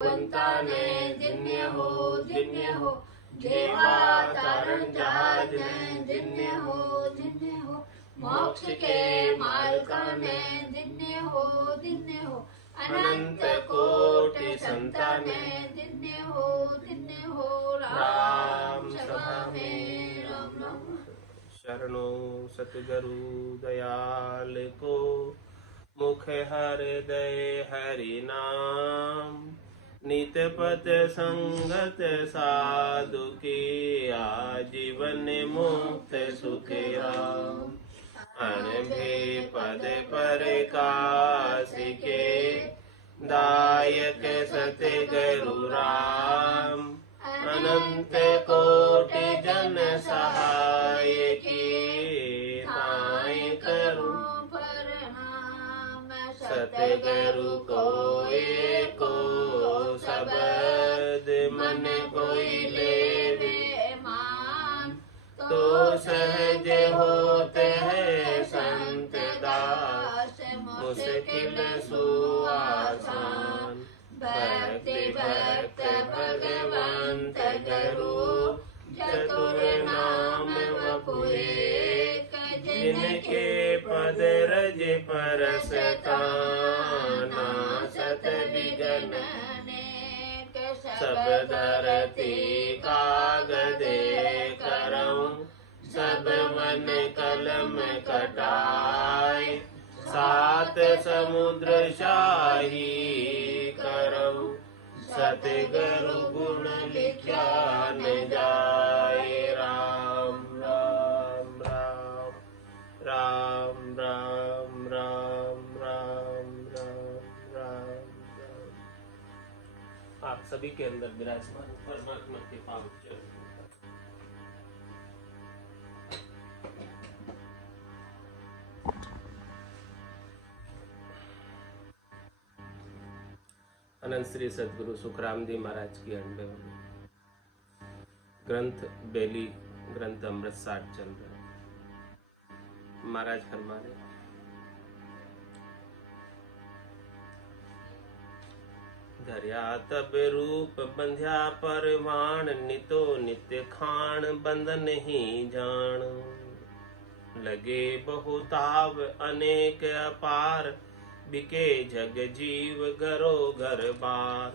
ભગવંતાને દિન્ય હો જેવા તારણ જહાજને દિન્ય હો મોક્ષ के मार्ग ने दिन्य हो अनंत कोटि संताने दिन्य हो राम सभा में राम राम। शरणो सतगुरु दयाल को मुख हृदय हरि नाम नित पत संगत साधु की आजीवन मुक्त सुखिया अनभे पद पर काश के दायक सतगुरु राम अनंत कोटि जन सहाय की ताय करूं सतगुरु को एको शब्द मन कोई ले मान तो सहज होते हैं संत दास मुश्किल सुआसान भक्ति भक्त भगवंत गुरु चतुर नाम वपुए जिनके पद रज परसता नासत विघ्न सब धरती कागदे करऊं सब वन कलम कटाए सात समुद्र शाही करऊं सतगुरु गुण लिखा न जाए राम राम राम राम राम राम राम राम राम राम। आप सभी के अंदर विराजमान परमात्मा के पावन चरण अनंत श्री सदगुरु सुखराम जी महाराज की अंडे ग्रंथ बेली ग्रंथ अमृत साठ चल रहे। महाराज फरमा रहे धर्या तब रूप बंध्या परवान नितो नित्य खान बंधन ही जान लगे बहुताव अनेक अपार बिके जग जीव गरो घर बार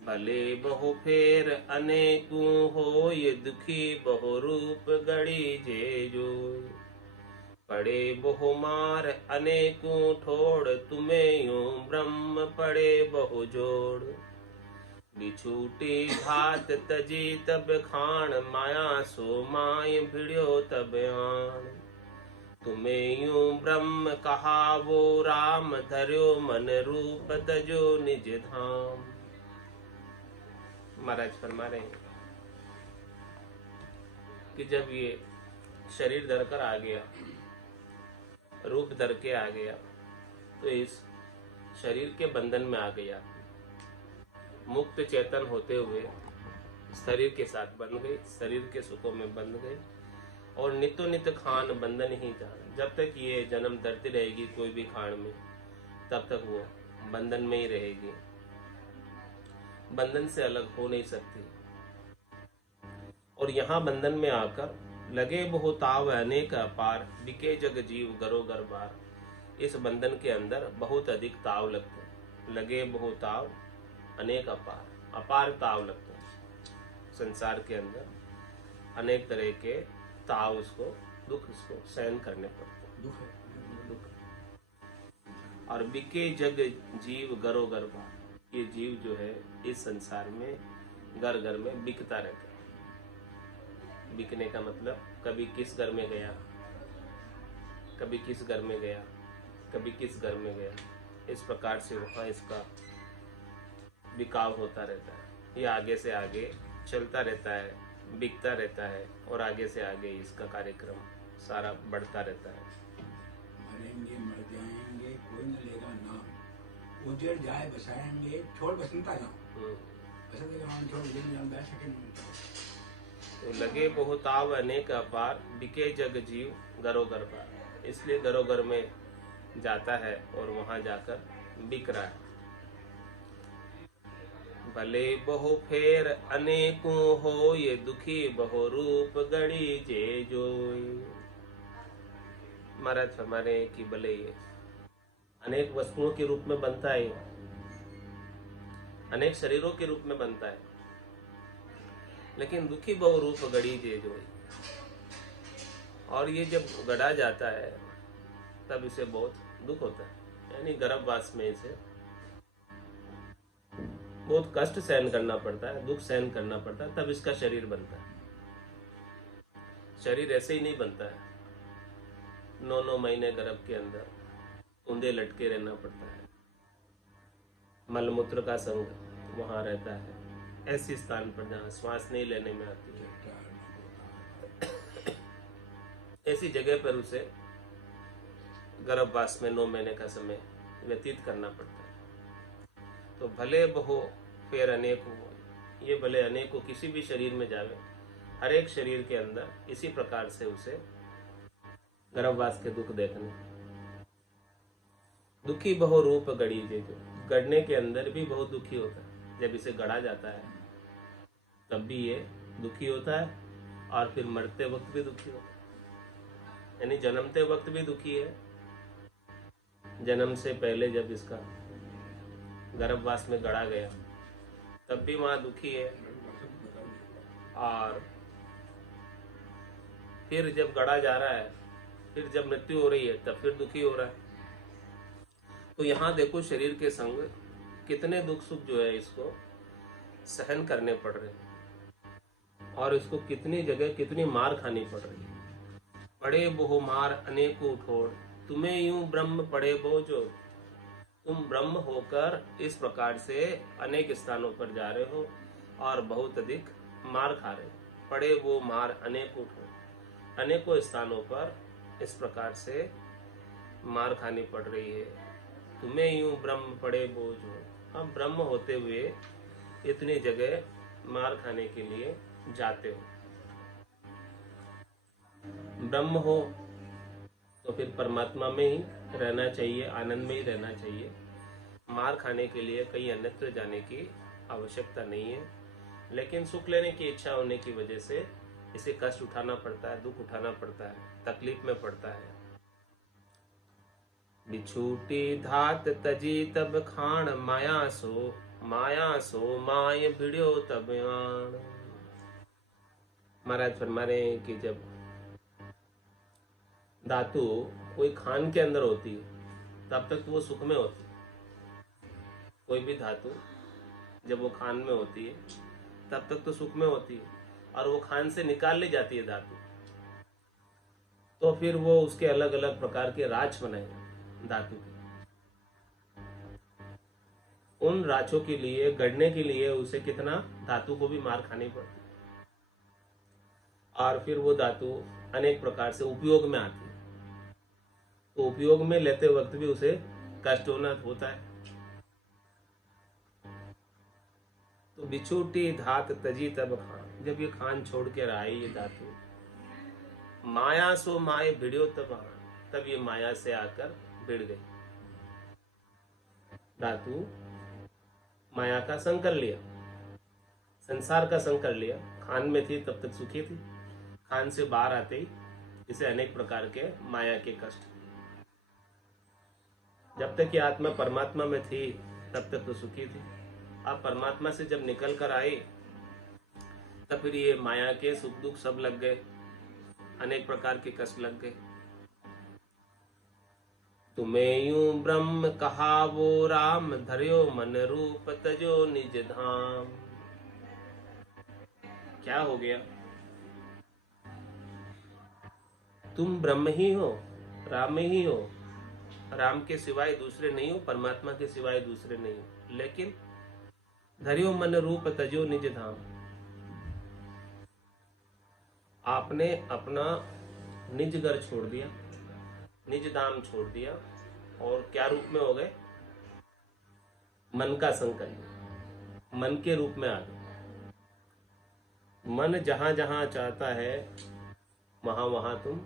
भले बहु फेर अनेकू हो ये दुखी बहु रूप गड़ी जे जो पड़े बहु मार अनेकू ठोड़ तुम्हें यूं ब्रह्म पड़े बहु जोड़ बिछूटी घात तजी तब खान माया सो माय भिड़ो तब आन तुम्हें यूं ब्रह्म कहा वो राम धर्यो मन रूप तजो निज धाम। महाराज फरमा रहे हैं कि जब ये शरीर धर कर आ गया रूप धर के आ गया तो इस शरीर के बंधन में आ गया मुक्त चेतन होते हुए शरीर के साथ बंध गए शरीर के सुखों में बंध गए और नित्य नित्य खान बंधन ही जान जब तक ये जन्म धरती रहेगी कोई भी खान में तब तक वो बंधन में ही रहेगी बंधन से अलग हो नहीं सकती और यहाँ बंधन में आकर लगे बहुताव अनेक अपार बिके जग जीव गरो गर बार इस बंधन के अंदर बहुत अधिक ताव लगते लगे बहुताव अनेक अपार ताव लगते संसार के अंदर अनेक तरह के ताव उसको दुख उसको सहन करने पड़ते दुख और बिके जग जीव गरो गर बार ये जीव जो है इस संसार में घर घर में बिकता रहता है बिकने का मतलब कभी किस घर में गया कभी किस घर में गया कभी किस घर में गया इस प्रकार से वहाँ इसका बिकाव होता रहता है ये आगे से आगे चलता रहता है बिकता रहता है और आगे से आगे इसका कार्यक्रम सारा बढ़ता रहता है मरेंगे मर जाएंगे कोई न लेगा नाम उजड़ जाए बसाएंगे छोड़ बसंता जाओ बसंत गाँव छोड़ बैठ सके तो लगे बहुताव अनेक अपार बिके जग जीव गरो गर पार इसलिए घरों घर में जाता है और वहां जाकर बिक रहा है। भले बहु फेर अनेकों हो, ये दुखी बहु रूप गढ़ी जे जोई। महाराज फरमाने कि भले ये अनेक वस्तुओं के रूप में बनता है, अनेक शरीरों के रूप में बनता है, लेकिन दुखी बहु रूप गढ़ी जे जोई। और ये जब गढ़ा जाता है तब इसे बहुत दुख होता है, यानी गर्भवास में इसे बहुत कष्ट सहन करना पड़ता है, दुख सहन करना पड़ता है, तब इसका शरीर बनता है। शरीर ऐसे ही नहीं बनता है। 9-9 महीने गर्भ के अंदर ऊंधे लटके रहना पड़ता है, मलमूत्र का संग वहां रहता है, ऐसी स्थान पर जहां श्वास नहीं लेने में आती है, ऐसी जगह पर उसे गर्भवास में 9 महीने का समय व्यतीत करना पड़ता है। तो भले बहु फेर अनेक हो, ये भले अनेक हो, किसी भी शरीर में जावे, हर एक शरीर के अंदर इसी प्रकार से उसे गर्भवास के दुख देखने। दुखी बहु रूप गढ़ी जे जो, गढ़ने के अंदर भी बहुत दुखी होता है। जब इसे गढ़ा जाता है तब भी ये दुखी होता है, और फिर मरते वक्त भी दुखी होता है, यानी जन्मते वक्त भी दुखी है, जन्म से पहले जब इसका गर्भवास में गढ़ा गया तब भी वहां दुखी है, और फिर जब गढ़ा जा रहा है, फिर जब मृत्यु हो रही है तब फिर दुखी हो रहा है। तो यहाँ देखो शरीर के संग कितने दुख सुख जो है इसको सहन करने पड़ रहे हैं, और इसको कितनी जगह कितनी मार खानी पड़ रही है। पड़े बहु मार अनेकों ठोड़, तुम्हें यूं ब्रह्म पड़े बहु जो। तुम ब्रह्म होकर इस प्रकार से अनेक स्थानों पर जा रहे हो और बहुत अधिक मार खा रहे हो। पड़े वो मार अनेकों ठोड़, अनेकों स्थानों पर इस प्रकार से मार खानी पड़ रही है। तुम्हें यूं ब्रह्म पड़े बोझ हो, हम ब्रह्म होते हुए इतनी जगह मार खाने के लिए जाते हो। ब्रह्म हो तो फिर परमात्मा में ही रहना चाहिए, आनंद में ही रहना चाहिए। मार खाने के लिए कहीं अन्यत्र जाने की आवश्यकता नहीं है, लेकिन सुख लेने की इच्छा होने की वजह से इसे कष्ट उठाना पड़ता है, दुख उठाना पड़ता है, तकलीफ में पड़ता है। बिछूटी धात तजी तब खान, माया सो माय भिड़ो तब आन। महाराज फरमा रहे हैं कि जब धातु कोई खान के अंदर होती है तब तक तो वो सुख में होती है। कोई भी धातु जब वो खान में होती है तब तक तो सुख में होती है, और वो खान से निकाल ली जाती है धातु, तो फिर वो उसके अलग अलग प्रकार के राच बनाए धातु के। उन राचों के लिए गढ़ने के लिए उसे कितना धातु को भी मार खानी पड़ती है, और फिर वो धातु अनेक प्रकार से उपयोग में आती है। तो उपयोग में लेते वक्त भी उसे कष्ट होता है। तो बिछूटी धात तजी तब खान, जब ये खान छोड़ के आई ये धातु, माया सो माए भिड़ो तब आन, तब ये माया से आकर भिड़ गई। धातु माया का संग कर लिया, संसार का संग कर लिया। खान में थी तब तक सुखी थी, खान से बाहर आते ही इसे अनेक प्रकार के माया के कष्ट। जब तक ये आत्मा परमात्मा में थी तब तक तो सुखी थी, अब परमात्मा से जब निकल कर आई तब फिर ये माया के सुख दुख सब लग गए, अनेक प्रकार के कष्ट लग गए। तुम्हें यूं ब्रह्म कहा वो राम, धर्यो मन रूप तजो निज धाम। क्या हो गया? तुम ब्रह्म ही हो, राम ही हो, राम के सिवाय दूसरे नहीं हो, परमात्मा के सिवाय दूसरे नहीं हो, लेकिन धर्यो मन रूप तजो निज धाम। आपने अपना निज घर छोड़ दिया, निज धाम छोड़ दिया, और क्या रूप में हो गए? मन का संकल्प, मन के रूप में आ गए। मन जहां जहां चाहता है वहां वहां तुम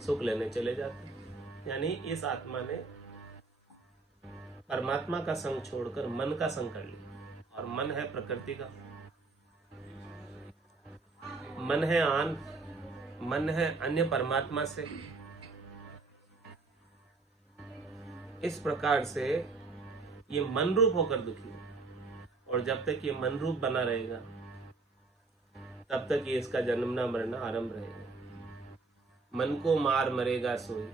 सुख लेने चले जाते। यानी इस आत्मा ने परमात्मा का संग छोड़कर मन का संग कर लिया, और मन है प्रकृति का, मन है मन है अन्य परमात्मा से। इस प्रकार से ये मन रूप होकर दुखी है, और जब तक ये मन रूप बना रहेगा तब तक ये इसका जन्मना मरना आरंभ रहेगा। मन को मार मरेगा सोई,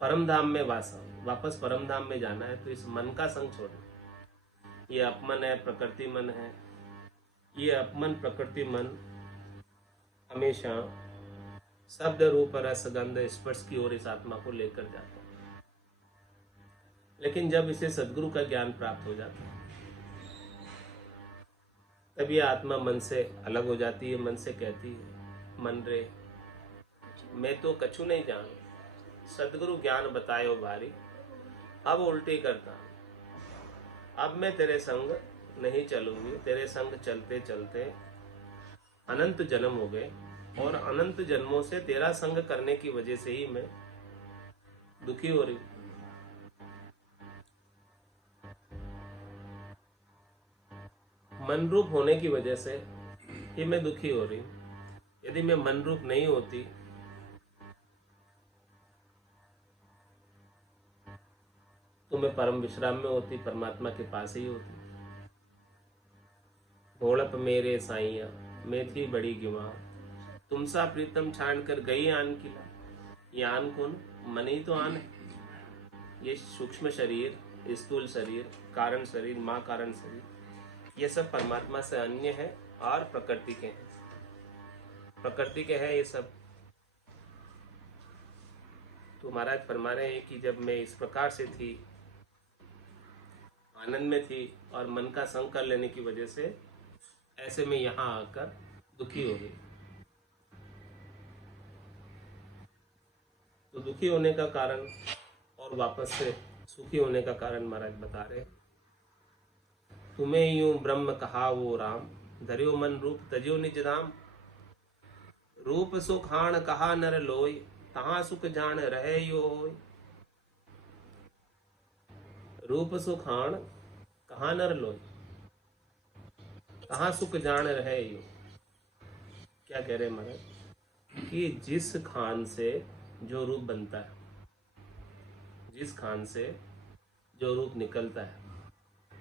परम धाम में वासा, वापस परम धाम में जाना है तो इस मन का संग छोड़ना। ये अपमन है, प्रकृति मन है। ये अपमन प्रकृति मन हमेशा शब्द रूप रस गंध स्पर्श की ओर इस आत्मा को लेकर जाता है। लेकिन जब इसे सद्गुरु का ज्ञान प्राप्त हो जाता है तब ये आत्मा मन से अलग हो जाती है। मन से कहती है, मन रे मैं तो कछु नहीं जानू, सद्गुरु ज्ञान बतायो भारी, अब उल्टी करता हूं। अब मैं तेरे संग नहीं चलूंगी। तेरे संग चलते चलते अनंत जन्म हो गए, और अनंत जन्मों से तेरा संग करने की वजह से ही मैं दुखी हो रही हूं। मन रूप होने की वजह से ही मैं दुखी हो रही हूं। यदि मैं मन रूप नहीं होती तो मैं परम विश्राम में होती, परमात्मा के पास ही होती। भोड़प मेरे साइया मैं थी बड़ी गिवा, तुमसा प्रीतम छान कर गई आन किला। ये आन कौन? मन ही तो आन है। ये सूक्ष्म शरीर, स्थूल शरीर, कारण शरीर, माँ कारण शरीर, ये सब परमात्मा से अन्य है और प्रकृति के हैं। प्रकृति के हैं ये सब। तो महाराज फरमा रहे हैं कि जब मैं इस प्रकार से थी, आनंद में थी और मन का संग कर लेने की वजह से ऐसे में यहाँ आकर दुखी हो गई। तो दुखी होने का कारण और वापस से सुखी होने का कारण महाराज बता रहे हैं। तुम्हें यूं ब्रह्म कहा वो राम, धरियो मन रूप तजियो निज धाम। रूप सुख हाण कहा नर लोय, तहां सुख जान रहे यो होय। रूप सुख हाण कहा नर लोय, तहां सुख जान रहे यो। क्या कह रहे महाराज कि जिस खान से जो रूप बनता है, जिस खान से जो रूप निकलता है,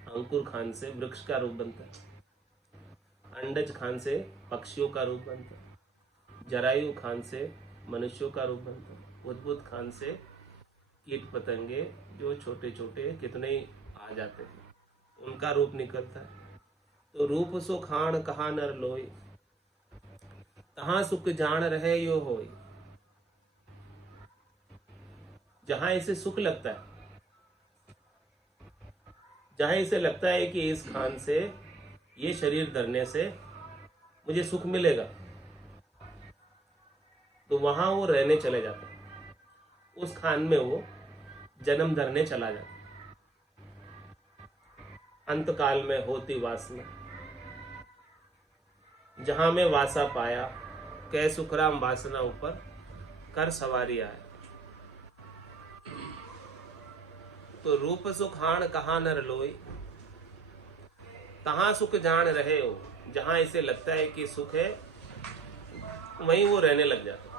अंकुर खान से वृक्ष का रूप बनता है, अंडज खान से पक्षियों का रूप बनता है, जरायु खान से मनुष्यों का रूप बनता है, उद्भुत खान से कीट पतंगे जो छोटे छोटे कितने ही आ जाते हैं, उनका रूप निकलता है। तो रूप सो खान कहा नर लोय, तहां सुख जान रहे यो होय। जहां इसे सुख लगता है, जहां इसे लगता है कि इस खान से, ये शरीर धरने से मुझे सुख मिलेगा, तो वहां वो रहने चले जाता है। उस खान में वो जन्म धरने चला जाता है। अंत काल में होती वासना, जहां में वासा पाया, कै सुखराम वासना ऊपर कर सवारी आया। तो रूप सुख हाण कहा नर लोय, तहां सुख जान रहे हो। जहां इसे लगता है कि सुख है, वहीं वो रहने लग जाता।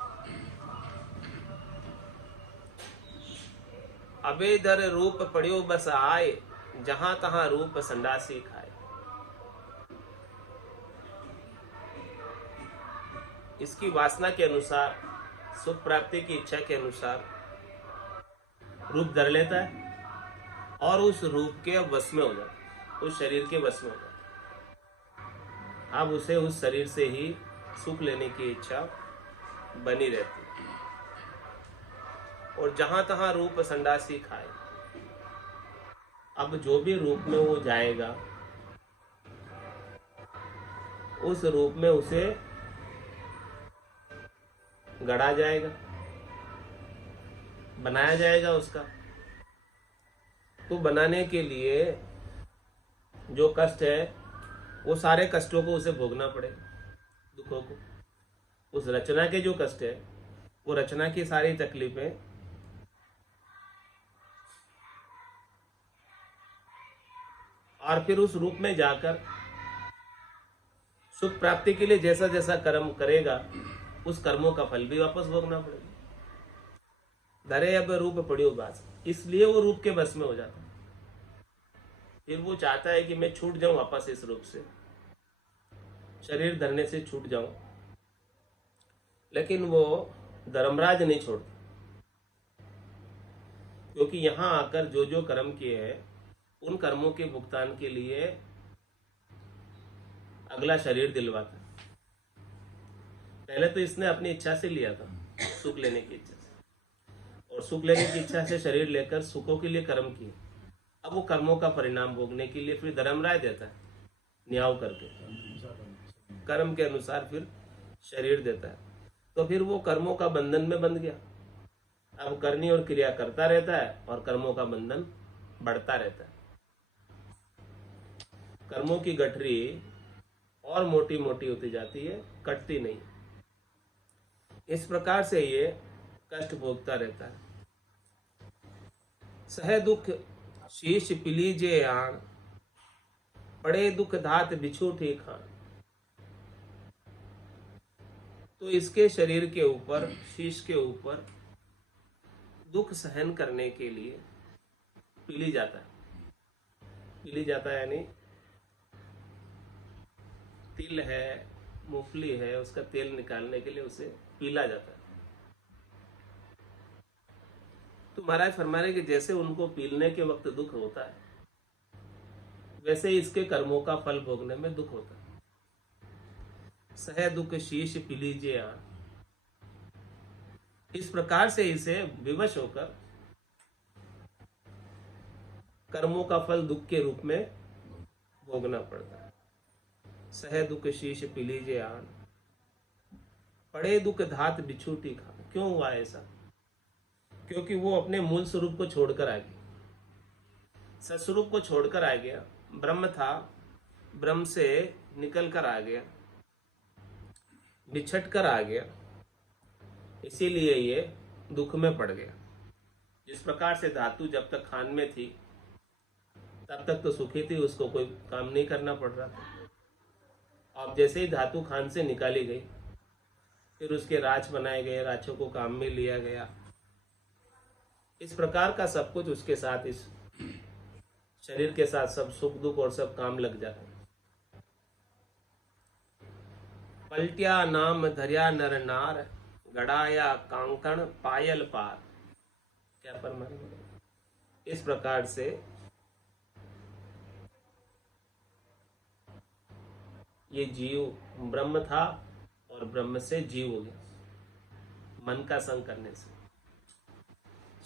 अबेदर रूप पड़ियो बस आए, जहां तहां रूप संडासी खाए। इसकी वासना के अनुसार, सुख प्राप्ति की इच्छा के अनुसार रूप धर लेता है और उस रूप के वश में हो जाता है, उस शरीर के वश में हो जाता है। अब उसे उस शरीर से ही सुख लेने की इच्छा बनी रहती है, और जहां तहां रूप संडासी खाए। अब जो भी रूप में वो जाएगा, उस रूप में उसे गढ़ा जाएगा, बनाया जाएगा उसका। तो बनाने के लिए जो कष्ट है, वो सारे कष्टों को उसे भोगना पड़ेगा, दुखों को। उस रचना के जो कष्ट है, वो रचना की सारी तकलीफें और फिर उस रूप में जाकर सुख प्राप्ति के लिए जैसा जैसा कर्म करेगा उस कर्मों का फल भी वापस भोगना पड़ेगा। धरे अब रूप पड़ियो बास, इसलिए वो रूप के बस में हो जाता है। फिर वो चाहता है कि मैं छूट जाऊं वापस इस रूप से, शरीर धरने से छूट जाऊं, लेकिन वो धर्मराज नहीं छोड़ता, क्योंकि यहां आकर जो जो कर्म किए हैं उन कर्मों के भुगतान के लिए अगला शरीर दिलवाता है। पहले तो इसने अपनी इच्छा से लिया था, सुख लेने की इच्छा से, और सुख लेने की इच्छा से शरीर लेकर सुखों के लिए कर्म किए। अब वो कर्मों का परिणाम भोगने के लिए फिर धर्मराय देता है, न्याय करके कर्म के अनुसार फिर शरीर देता है। तो फिर वो कर्मों का बंधन में बंध गया। अब करनी और क्रिया करता रहता है और कर्मों का बंधन बढ़ता रहता है। कर्मों की गठरी और मोटी मोटी होती जाती है, कटती नहीं। इस प्रकार से ये कष्ट भोगता रहता है। सह दुख शीश पिलीजे आन, पड़े दुख धात बिछूठी खान। तो इसके शरीर के ऊपर, शीश के ऊपर दुख सहन करने के लिए पीली जाता है। पीली जाता है यानी तिल है, मूंगफली है, उसका तेल निकालने के लिए उसे पीला जाता है। तो महाराज फरमा रहे कि जैसे उनको पीलने के वक्त दुख होता है, वैसे ही इसके कर्मों का फल भोगने में दुख होता है। सह दुख शीश पिलीजे आन, इस प्रकार से इसे विवश होकर कर्मों का फल दुख के रूप में भोगना पड़ता है। सह दुख शीश पिलीजे आन, पड़े दुख धात बिछूटी खान। क्यों हुआ ऐसा? क्योंकि वो अपने मूल स्वरूप को छोड़कर आ गया, सस्वरूप को छोड़कर आ गया। ब्रह्म था, ब्रह्म से निकल कर आ गया, बिछट कर आ गया, इसीलिए ये दुख में पड़ गया। जिस प्रकार से धातु जब तक खान में थी तब तक तो सुखी थी, उसको कोई काम नहीं करना पड़ रहा था। अब जैसे ही धातु खान से निकाली गई, फिर उसके राज बनाए गए, राजों को काम में लिया गया। इस प्रकार का सब कुछ उसके साथ, इस शरीर के साथ सब सुख दुख और सब काम लग जाता है। पलटिया नाम धरिया नर नार, गड़ाया कांकण पायल पार। क्या परमात्मा? इस प्रकार से ये जीव ब्रह्म था और ब्रह्म से जीव हो गया, मन का संग करने से,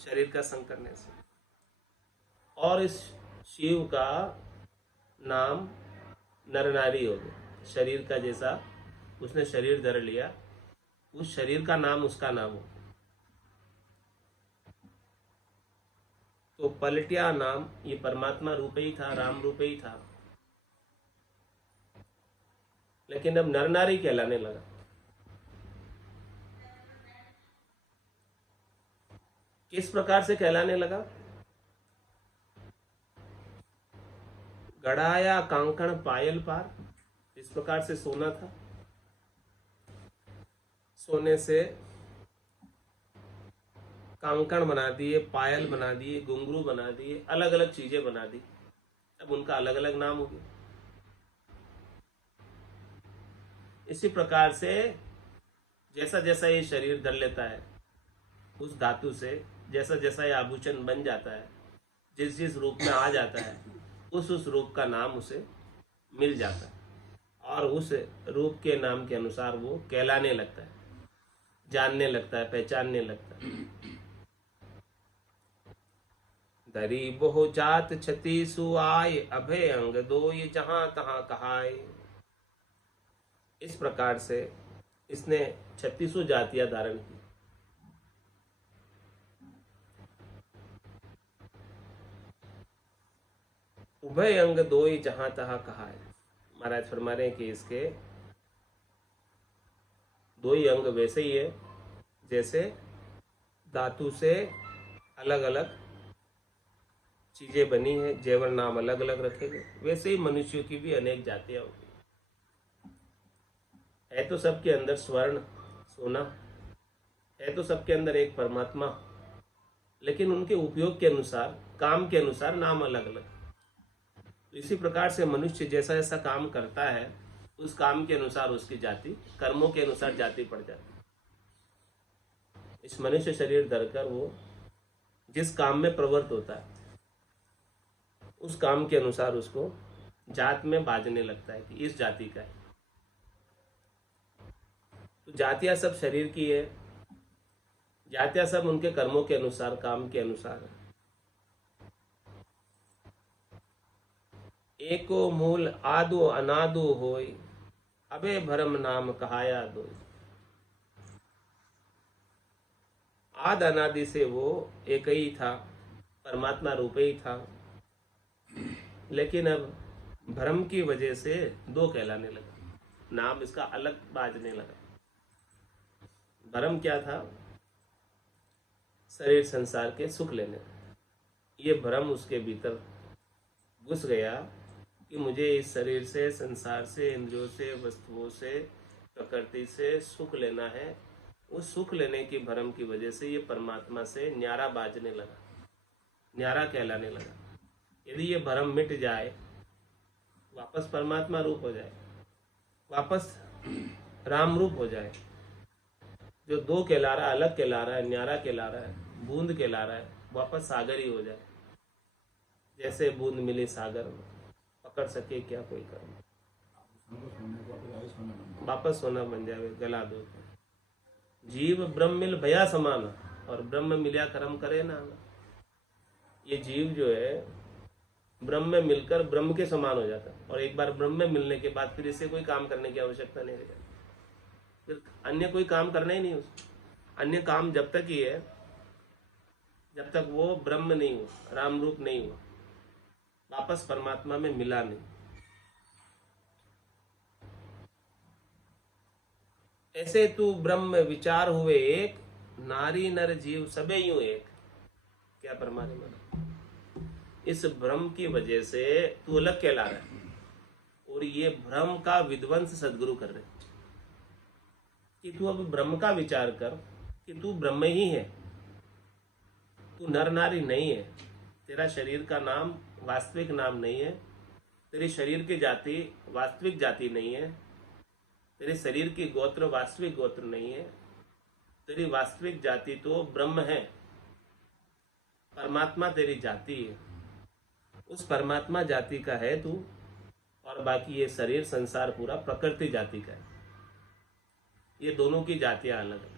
शरीर का संग करने से। और इस शिव का नाम नर नारी हो गया। शरीर का जैसा उसने शरीर धर लिया, उस शरीर का नाम उसका नाम हो। तो पलटिया नाम ये परमात्मा रूप ही था, राम रूप ही था, लेकिन अब नर नारी कहलाने लगा। किस प्रकार से कहलाने लगा? गड़ाया कांकण पायल पार। इस प्रकार से सोना था, सोने से कांकण बना दिए, पायल बना दिए, घुंघरू बना दिए, अलग अलग चीजें बना दी। अब उनका अलग अलग नाम हो गया। इसी प्रकार से जैसा जैसा ये शरीर धर लेता है, उस धातु से जैसा जैसा ये आभूषण बन जाता है, जिस जिस रूप में आ जाता है, उस रूप का नाम उसे मिल जाता है और उस रूप के नाम के अनुसार वो कहलाने लगता है, जानने लगता है, पहचानने लगता है। धरी बहु जात छती सुआय, अभय अंग दो ये जहां तहां कहाय। इस प्रकार से इसने 36 जातियां धारण की। उभय अंग दो ही जहां तहां कहाय। महाराज फरमा रहे हैं कि इसके दो ही अंग वैसे ही है जैसे धातु से अलग अलग चीजें बनी है, जेवर नाम अलग अलग रखे गए, वैसे ही मनुष्यों की भी अनेक जातियां होती है तो सबके अंदर स्वर्ण सोना है, तो सबके अंदर एक परमात्मा, लेकिन उनके उपयोग के अनुसार, काम के अनुसार नाम अलग अलग। तो इसी प्रकार से मनुष्य जैसा जैसा काम करता है उस काम के अनुसार उसकी जाति, कर्मों के अनुसार जाति पड़ जाती है। इस मनुष्य शरीर धरकर वो जिस काम में प्रवृत्त होता है उस काम के अनुसार उसको जात में बाजने लगता है कि इस जाति का है। तो जातियां सब शरीर की है, जातियां सब उनके कर्मों के अनुसार, काम के अनुसार है। एको मूल आदो अनादो होय, अबे भरम नाम कहाया दोय। आद अनादि से वो एक ही था, परमात्मा रूप ही था, लेकिन अब भ्रम की वजह से दो कहलाने लगा, नाम इसका अलग बाजने लगा। भ्रम क्या था? शरीर संसार के सुख लेने। ये भ्रम उसके भीतर घुस गया कि मुझे इस शरीर से, संसार से, इंद्रियों से, वस्तुओं से, प्रकृति से सुख लेना है। उस सुख लेने की भ्रम की वजह से ये परमात्मा से न्यारा बाजने लगा, न्यारा कहलाने लगा। यदि ये भ्रम मिट जाए, वापस परमात्मा रूप हो जाए, वापस राम रूप हो जाए, जो दो कहला रहा है, अलग कहला रहा है, न्यारा कहला रहा है, बूंद कहला रहा है, वापस सागर ही हो जाए। जैसे बूंद मिली सागर में, पकड़ सके क्या कोई कर्म, वापस सोना बन जाए, गला दो। जीव ब्रह्म मिल भया समान, और ब्रह्म मिलिया कर्म करे ना। ये जीव जो है ब्रह्म में मिलकर ब्रह्म के समान हो जाता है, और एक बार ब्रह्म में मिलने के बाद फिर इसे कोई काम करने की आवश्यकता नहीं रहेगी, फिर अन्य कोई काम करना ही नहीं उसको। अन्य काम जब तक ही है जब तक वो ब्रह्म नहीं हुआ, राम रूप नहीं हुआ, वापस परमात्मा में मिला नहीं। ऐसे तू ब्रह्म विचार हुए एक, नारी नर जीव सबे यूं एक। क्या परमात्मा मन, इस भ्रम की वजह से तू अलग कहला रहा है, और ये भ्रम का विध्वंस सदगुरु कर रहे कि तू अब ब्रह्म का विचार कर कि तू ब्रह्म ही है, तू नर नारी नहीं है, तेरा शरीर का नाम वास्तविक नाम नहीं है, तेरे शरीर की जाति वास्तविक जाति नहीं है, तेरे शरीर की गोत्र वास्तविक गोत्र नहीं है, तेरी वास्तविक जाति तो ब्रह्म है, परमात्मा तेरी जाति है, उस परमात्मा जाति का है तू, और बाकी ये शरीर संसार पूरा प्रकृति जाति का है। ये दोनों की जातियां अलग है।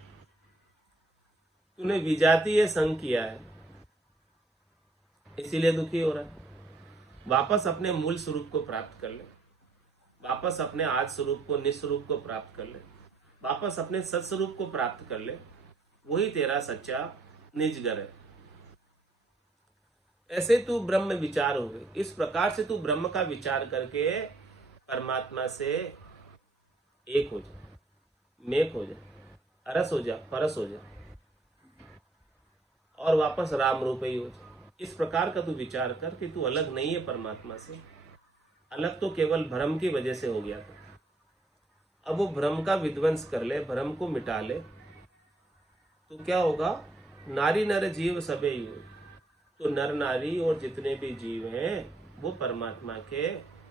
तूने विजातीय संग किया है, इसीलिए दुखी हो रहा है। वापस अपने मूल स्वरूप को प्राप्त कर ले, वापस अपने आज स्वरूप को, निस्वरूप को प्राप्त कर ले, वापस अपने सत्स्वरूप को प्राप्त कर ले, वही तेरा सच्चा निजगर है। ऐसे तू ब्रह्म विचार हो गए। इस प्रकार से तू ब्रह्म का विचार करके परमात्मा से एक हो जा, मेक हो जा, अरस हो जा, परस हो जा, और वापस राम रूप ही हो जा। इस प्रकार का तू विचार कर कि तू अलग नहीं है परमात्मा से, अलग तो केवल भ्रम की वजह से हो गया था। अब वो भ्रम का विध्वंस कर ले, भ्रम को मिटा ले, तो क्या होगा? नारी नर जीव सबे यूं। तो नर नारी और जितने भी जीव हैं वो परमात्मा के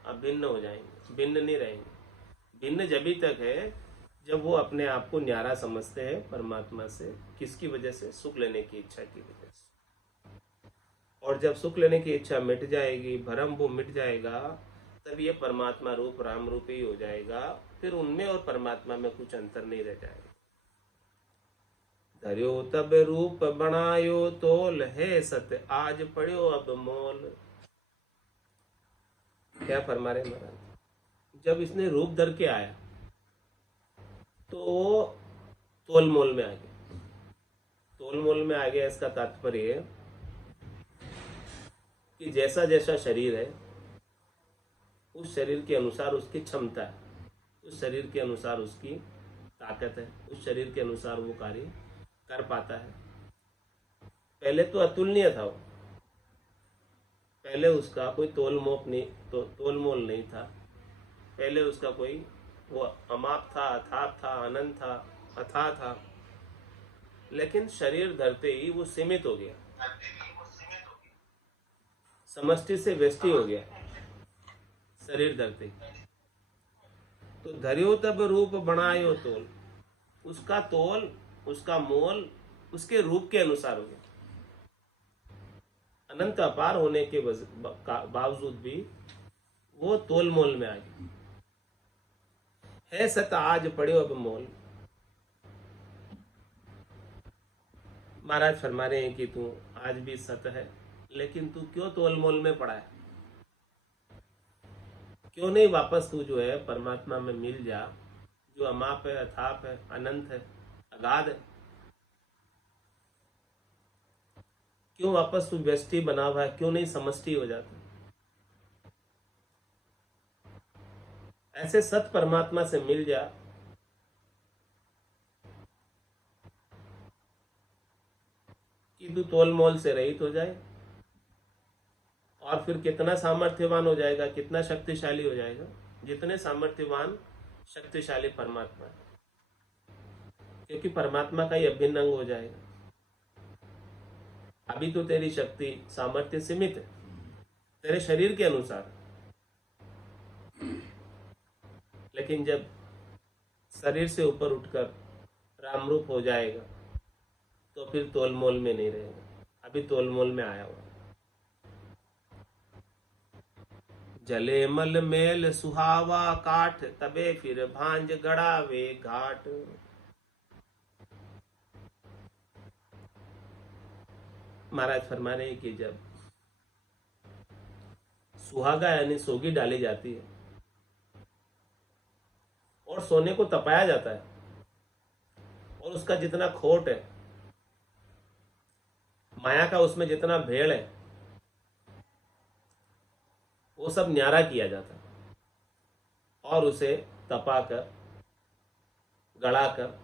अभिन्न हो जाएंगे, भिन्न नहीं रहेंगे। भिन्न जभी तक है जब वो अपने आप को न्यारा समझते हैं परमात्मा से। किसकी वजह से? सुख लेने की इच्छा की वजह से। और जब सुख लेने की इच्छा मिट जाएगी, भ्रम वो मिट जाएगा, तब ये परमात्मा रूप, राम रूप ही हो जाएगा। फिर उनमें और परमात्मा में कुछ अंतर नहीं रह जाएगा। धर्यो तब रूप बनायो तोल, है सत्य आज पढ़ो अब मोल। क्या फरमा रहे महाराज? जब इसने रूप धर के आया तो तोल मोल में आ गया। तोल मोल में आ गया, इसका तात्पर्य है कि जैसा जैसा शरीर है उस शरीर के अनुसार उसकी क्षमता है, उस शरीर के अनुसार उसकी ताकत है, उस शरीर के अनुसार वो कार्य कर पाता है। पहले तो अतुलनीय था वो, पहले उसका कोई तोल मोल नहीं था। पहले उसका कोई वो अमाप था, अथाप था, अनंत था, अथाह था। लेकिन शरीर धरते ही वो सीमित हो गया, समष्टि से व्यष्टि हो गया शरीर धरते ही। तो धर्यो तब रूप बनायो तोल, उसका तोल, उसका मोल उसके रूप के अनुसार हो गया। अनंत अपार होने के बावजूद भी वो तोल मोल में आ गया। है सत आज पड़ो अब मोल। महाराज फरमा रहे हैं कि तू आज भी सत है, लेकिन तू क्यों तोल मोल में पड़ा है? क्यों नहीं वापस तू जो है परमात्मा में मिल जा, जो अमाप है, अथाप है, अनंत है, अगाध है। क्यों वापस तू व्यष्टि बना हुआ है? क्यों नहीं समष्टि हो जाता? ऐसे सत परमात्मा से मिल जा कि तू तोल मोल से रहित हो जाए, और फिर कितना सामर्थ्यवान हो जाएगा, कितना शक्तिशाली हो जाएगा। जितने सामर्थ्यवान शक्तिशाली परमात्मा है, क्योंकि परमात्मा का ही अभिन्न अंग हो जाएगा। अभी तो तेरी शक्ति सामर्थ्य सीमित है, तेरे शरीर के अनुसार। लेकिन जब शरीर से ऊपर उठकर राम रूप हो जाएगा तो फिर तोल मोल में नहीं रहेगा। अभी तोल मोल में आया हुआ। जले मल मेल सुहावा काठ, तबे फिर भांज गड़ावे घाट। महाराज फरमा रहे हैं कि जब सुहागा यानी सोगी डाली जाती है और सोने को तपाया जाता है, और उसका जितना खोट है, माया का उसमें जितना भेड़ है, वो सब न्यारा किया जाता है और उसे तपाकर, गड़ाकर,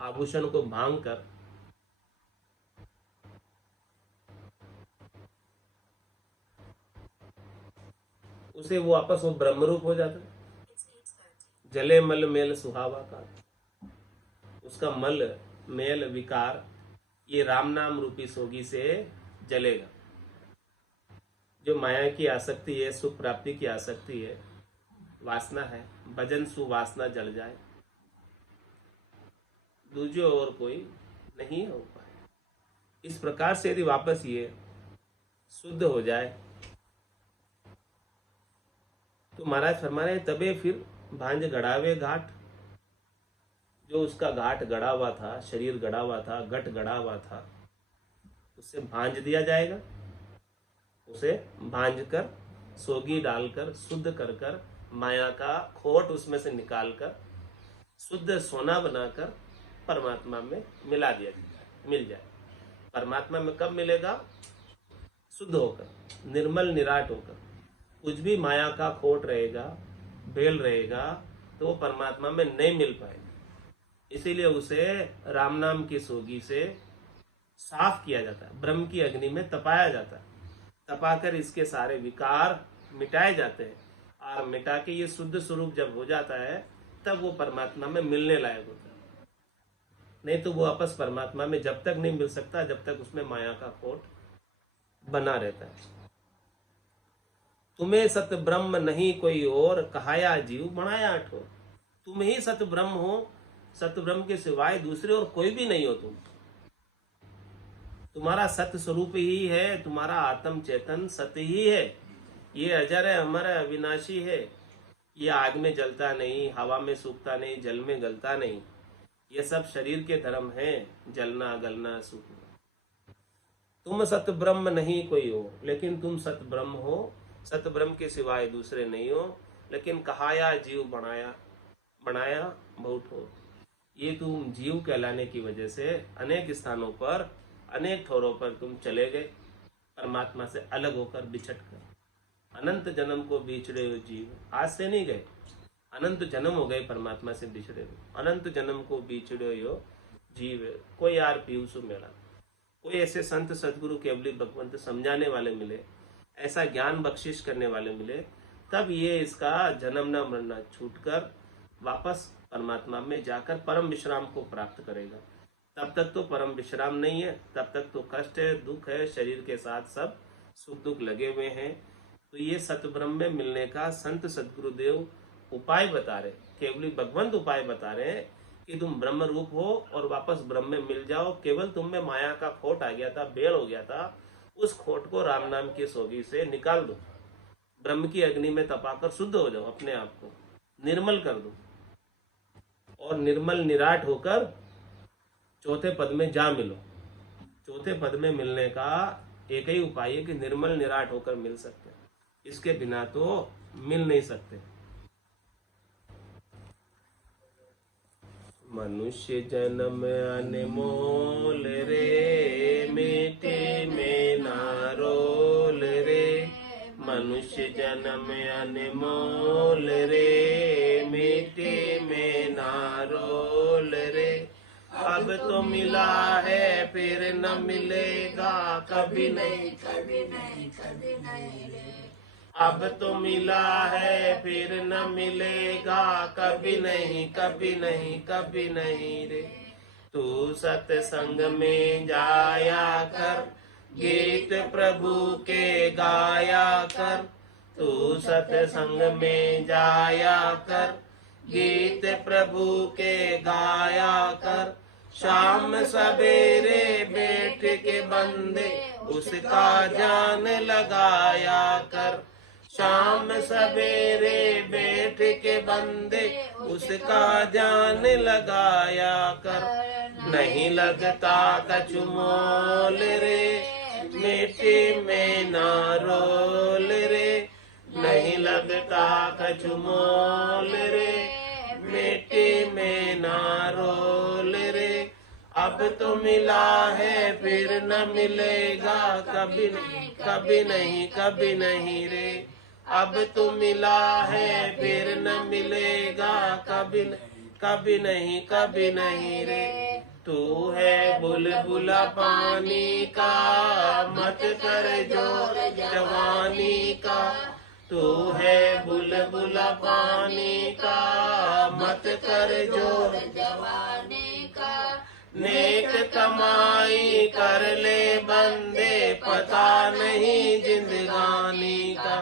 आभूषण को भांग कर उसे वो वापस वो ब्रह्मरूप हो जाता है। जले मल मेल सुहावा का, उसका मल मेल विकार ये राम नाम रूपी सोगी से जलेगा। जो माया की आसक्ति है, सुख प्राप्ति की आसक्ति है, वासना है, भजन सुवासना जल जाए, दूजे और कोई नहीं हो पाए। इस प्रकार से यदि वापस ये शुद्ध हो जाए तो महाराज फरमा रहे तबे फिर भांज गड़ावे घाट। जो उसका घाट गड़ा हुआ था, शरीर गड़ा हुआ था, घट गड़ा हुआ था, उसे भांज दिया जाएगा। उसे भांज कर, सोगी डालकर, शुद्ध कर कर, माया का खोट उसमें से निकालकर, शुद्ध सोना बनाकर परमात्मा में मिला दिया जाए, मिल जाए। परमात्मा में कब मिलेगा? शुद्ध होकर, निर्मल निराट होकर। कुछ भी माया का खोट रहेगा, भेल रहेगा, तो वो परमात्मा में नहीं मिल पाएगा। इसीलिए उसे राम नाम की सोगी से साफ किया जाता है, ब्रह्म की अग्नि में तपाया जाता है। तपाकर इसके सारे विकार मिटाए जाते हैं, और मिटा के ये शुद्ध स्वरूप जब हो जाता है तब वो परमात्मा में मिलने लायक होता है। नहीं तो वो वापस परमात्मा में जब तक नहीं मिल सकता जब तक उसमें माया का खोट बना रहता है। तुम्हें सत ब्रह्म नहीं कोई और, कहाया जीव बनाया ठोर। तुम ही सत ब्रह्म हो, सत ब्रह्म के सिवाय दूसरे और कोई भी नहीं हो। तुम्हारा सत स्वरूप ही है, तुम्हारा आत्म चेतन सत्य ही है। ये अजर है, अमर है, अविनाशी है। ये आग में जलता नहीं, हवा में सूखता नहीं, जल में गलता नहीं। ये सब शरीर के धर्म हैं, जलना, गलना, सूखना। तुम सत ब्रह्म नहीं कोई हो, लेकिन तुम सत ब्रह्म हो। सत ब्रह्म के सिवाय दूसरे नहीं हो, लेकिन कहाया जीव बनाया बहुत हो। ये तुम जीव कहलाने की वजह से अनेक स्थानों पर, अनेक ठोरों पर तुम चले गए, परमात्मा से अलग होकर, बिछट कर। अनंत जन्म को बिछड़े हो जीव, आज से नहीं गए, अनंत जन्म हो गए परमात्मा से बिछड़े हो। अनंत जन्म को बिछड़े हो जीव, कोई यार पीयूष मेला। कोई ऐसे संत सदगुरु केवली भगवंत समझाने वाले मिले, ऐसा ज्ञान बख्शिश करने वाले मिले, तब ये इसका जन्म न मरना छूटकर वापस परमात्मा में जाकर परम विश्राम को प्राप्त करेगा। तब तक तो परम विश्राम नहीं है, तब तक तो कष्ट है, दुख है, शरीर के साथ सब सुख दुख लगे हुए हैं। तो ये सतब्रह्म में मिलने का संत सदगुरुदेव उपाय बता रहे, केवली भगवंत उपाय बता रहे हैं कि तुम ब्रह्म रूप हो और वापस ब्रह्म में मिल जाओ। केवल तुम में माया का खोट आ गया था, बेड़ हो गया था, उस खोट को राम नाम की सोगी से निकाल दो, ब्रह्म की अग्नि में तपाकर शुद्ध हो जाओ, अपने आप को निर्मल कर दो और निर्मल निराट होकर चौथे पद में जा मिलो। चौथे पद में मिलने का एक ही उपाय है कि निर्मल निराट होकर मिल सकते हैं, इसके बिना तो मिल नहीं सकते। मनुष्य जन्म अनमोल रे, मिट्टी में ना रोल रे। मनुष्य जन्म अनमोल रे, मिट्टी में ना रोल रे। अब तो मिला है फिर न मिलेगा कभी नहीं, कभी नहीं, कभी नहीं रे। अब तो मिला है फिर न मिलेगा कभी नहीं, कभी नहीं, कभी नहीं रे। तू सत्संग में जाया कर, गीत प्रभु के गाया कर। तू सत्संग में जाया कर, गीत प्रभु के गाया कर। शाम सवेरे बैठ के बंदे उसका जान लगाया कर। शाम सवेरे बैठ के बंदे उसका जान लगाया कर। नहीं लगता कछु मोल रे, मिट्टी में ना रोल रे। नहीं लगता कछु मोल रे, मिट्टी में ना रोल रे। अब तो मिला है फिर न मिलेगा कभी नहीं, कभी नहीं, कभी नहीं रे। अब तो मिला है फिर न मिलेगा कभी नहीं, कभी नहीं, कभी नहीं रे। तू है बुलबुला पानी का, मत कर जोर जवानी का। तू है बुलबुला पानी का, मत कर जोर जवानी का। नेक कमाई कर ले बंदे, पता नहीं जिंदगानी का।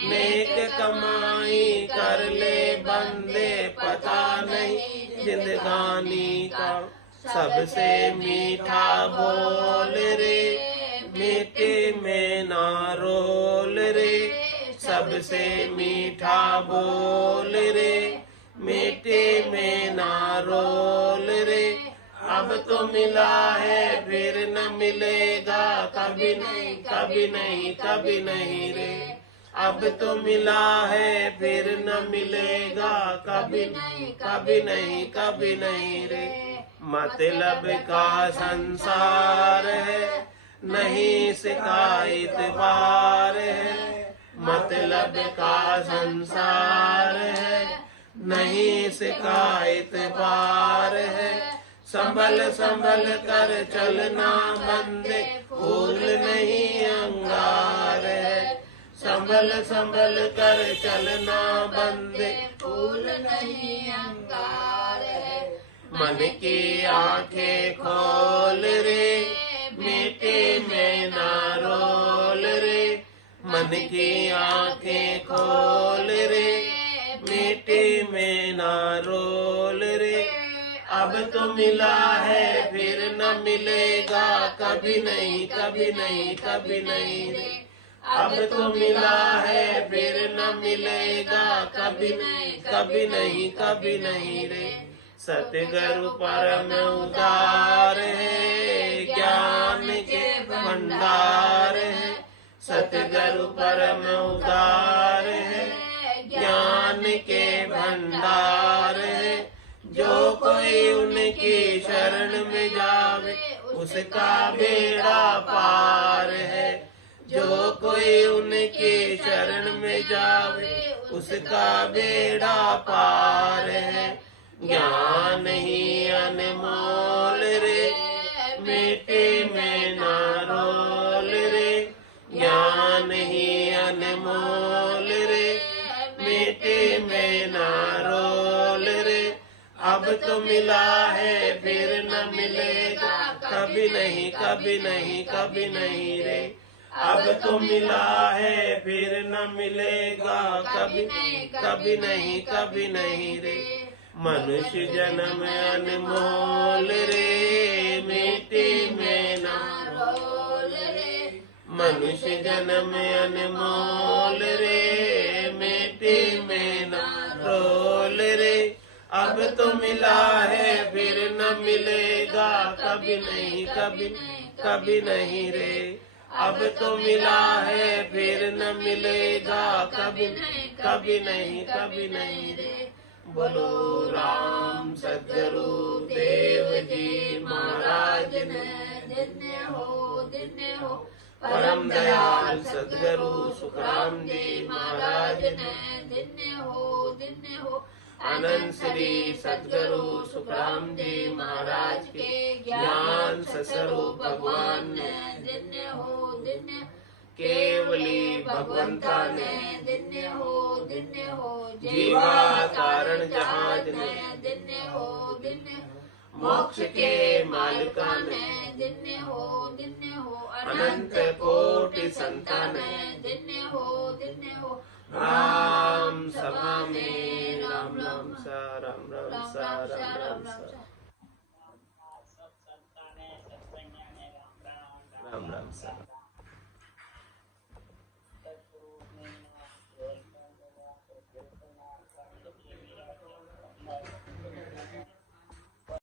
नेक कमाई कर ले बंदे, पता नहीं जिंदगानी का। सबसे मीठा बोल रे, मिट्टी में ना रोल रे। सबसे मीठा बोल रे, मिट्टी में ना रोल रे। अब तो मिला है फिर न मिलेगा कभी नहीं, कभी नहीं, कभी नहीं रे। अब तो मिला है फिर न मिलेगा कभी नहीं, कभी नहीं, कभी नहीं रे। मतलब का संसार है, नहीं शिकायत बार है। मतलब का संसार है, नहीं शिकायत बार है। संभल संभल कर चलना बंदे, फूल नहीं अंगार है। संभल संभल कर चलना बंदे, फूल नहीं अंगार है। मन की आंखें खोल रे, मिट्टी में ना रोल रे। मन की आंखें खोल रे, मिट्टी में ना रोल रे। अब तो मिला है फिर न मिलेगा कभी नहीं, कभी नहीं, कभी नहीं रे। अब तो मिला है फिर न मिलेगा कभी नहीं, कभी नहीं, कभी नहीं रे। सतगुरु परम उदार है, ज्ञान के भंडार है। सतगुरु परम उदार है, ज्ञान के भंडार है। जो कोई उनकी शरण में जावे, उसका बेड़ा पार है। जो कोई उनकी शरण में जावे, उसका बेड़ा पार है। ज्ञान ही अनमोल रे, बेटे में ना रोल रे, ज्ञान ही अनमोल रे, बेटे में ना रोल रे, अब तो मिला है फिर न मिलेगा, कभी नहीं कभी नहीं कभी नहीं रे, अब तो मिला है फिर न मिलेगा, कभी कभी नहीं कभी नहीं रे, मनुष्य जन्म अनमोल रे, मिट्टी में ना रोल रे, मनुष्य जन्म अनमोल रे, मिट्टी में ना रोल रे, अब तो मिला है फिर न मिलेगा, कभी नहीं कभी कभी नहीं रे, अब तो मिला है फिर न मिलेगा, कभी कभी नहीं कभी नहीं रे। बोलो राम सद्गुरु देव जी महाराज ने धन्य हो परम दयाल सद्गुरु सुखराम जी महाराज ने धन्य हो आनंद श्री सद्गुरु सुखराम जी महाराज के ज्ञान स्वरूप भगवान ने धन्य हो केवली भगवंता ने धन्य हो जीवा कारण जहाज ने धन्य हो मोक्ष के मालिका ने धन्य हो अनंत कोटि संतान धन्य हो राम सभा में राम राम सा राम राम सा राम राम सा राम राम सा।